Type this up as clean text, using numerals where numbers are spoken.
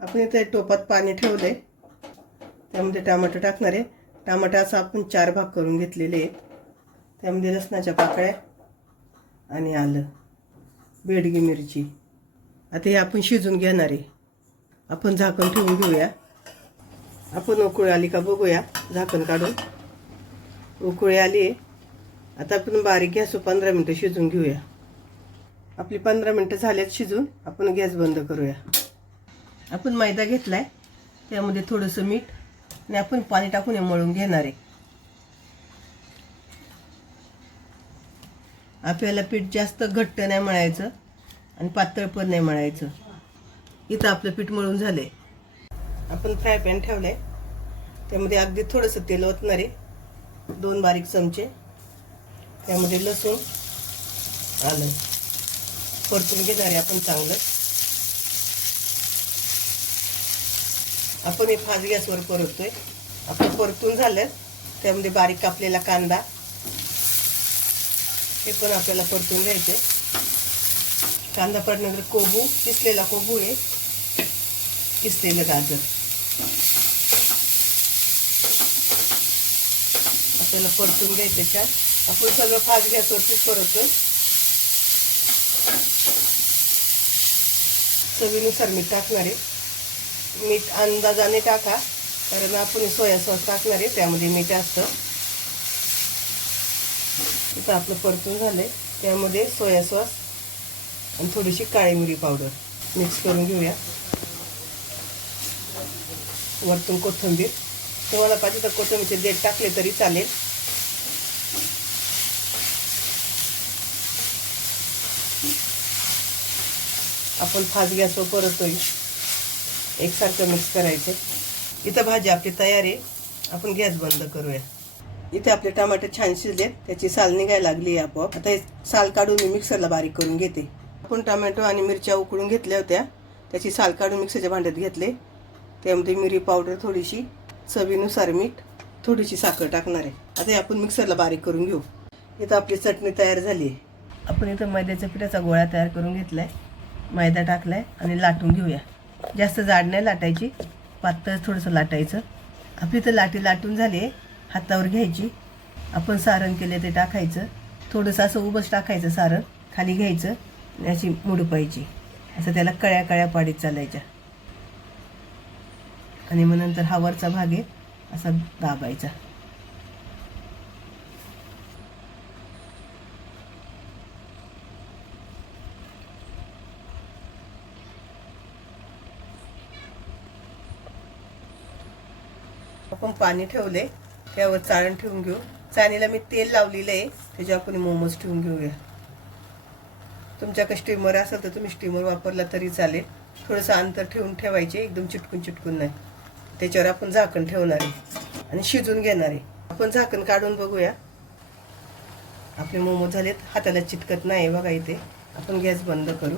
आपण इथे टोपात पाणी ठेवले, त्यामध्ये टमाटर टाकणार आहे. टमाटाचा आपण 4 भाग करून घेतलेले आहेत. त्यामध्ये लसणाच्या पाकळ्या आणि आलं, बेडगी मिरची. आता हे आपण शिजून घेणार आहे. आपण झाकण ठेवून घेऊया. आपण उकळी आली का बघूया, झाकण काढून. उकळी आली आहे. आता आपण बारीक गॅसवर 15 मिनटं शिजून घेऊया. आपली 15 मिनटं झाल्यात शिजून. आपण गॅस बंद करूया. आपण मैदा घेतलाय, त्यामध्ये थोडंसं मीठ आणि आपण पाणी टाकून हे मळून घेणार आहे. आपल्याला पीठ जास्त घट्ट नाही मळायचं आणि पातळ पण नाही मळायचं. इथं आपलं पीठ मळून झालंय. आपण फ्राय पॅन ठेवलाय, त्यामध्ये अगदी थोडंसं तेल ओतणार आहे, 2 बारीक चमचे. त्यामध्ये लसूण आलं परतून घेणार आहे आपण चांगलं. आपण हे फास्ट गॅसवर परततोय. आपलं परतून झालं, त्यामध्ये बारीक कापलेला कांदा, हे पण आपल्याला परतून घ्यायचे. कांदा परतल्यानंतर कोबू, किसलेला कोबू आहे, किसलेलं गाजर आपल्याला परतून घ्यायचे. छान आपण सगळं फास्ट गॅसवरतीच परततोय. चवीनुसार मीठ टाकणार आहे. मीठ अंदाजाने टाका, कारण आपण सोया सॉस टाकणार आहे, त्यामध्ये मीठ असतं. इथं आपलं परतून झालंय, त्यामध्ये सोया सॉस आणि थोडीशी काळी मिरी पावडर मिक्स करून घेऊया. वरतून कोथिंबीर, तुम्हाला पाहिजे तर कोथिंबीरचे देठ टाकले तरी चालेल. आपण फास्ट गॅसवर परततोय, एकसारखं मिक्स करायचं. इथं भाजी आपली तयार आहे. आपण गॅस बंद करूया. इथे आपले टमाटे छान शिजलेत, त्याची साल निघायला लागली आहे आपोआप. आता हे साल काढून मी मिक्सरला बारीक करून घेते. आपण टमॅटो आणि मिरच्या उकळून घेतल्या होत्या, त्याची साल काढून मिक्सरच्या भांड्यात घेतले. त्यामध्ये मिरी पावडर थोडीशी, चवीनुसार मीठ, थोडीशी साखर टाकणार आहे. आता हे आपण मिक्सरला बारीक करून घेऊ. इथं आपली चटणी तयार झाली आहे. आपण इथं मैद्याच्या पिठाचा गोळा तयार करून घेतलाय, मैदा टाकलाय आणि लाटून घेऊया. जास्त जाड नाही लाटायची, पातळ थोडंसं लाटायचं. आपली तर लाटी लाटून झाली आहे, हातावर घ्यायची. आपण सारण केले ते टाकायचं. थोडंसं असं उभंच टाकायचं सारण, खाली घ्यायचं आणि अशी मुड पाहिजे. असं त्याला कळ्या कळ्या पाडीत चालायच्या. आणि मग नंतर हा वरचा भाग आहे असा दाबायचा. आपण पाणी ठेवले, त्यावर चाळण ठेवून घेऊ. चाळणीला मी तेल लावलेलं आहे, त्याच्यावर आपण मोमोज ठेवून घेऊया. तुमच्याकडे स्टीमर असेल तर तुम्ही स्टीमर वापरला तरी चालेल. थोडंसं अंतर ठेवून ठेवायचे, एकदम चिटकून नाही. त्याच्यावर आपण झाकण ठेवणार आहे आणि शिजून घेणार आहे. आपण झाकण काढून बघूया. आपले मोमोज झालेत, हाताला चिटकत नाही बघा इथे. आपण गॅस बंद करू.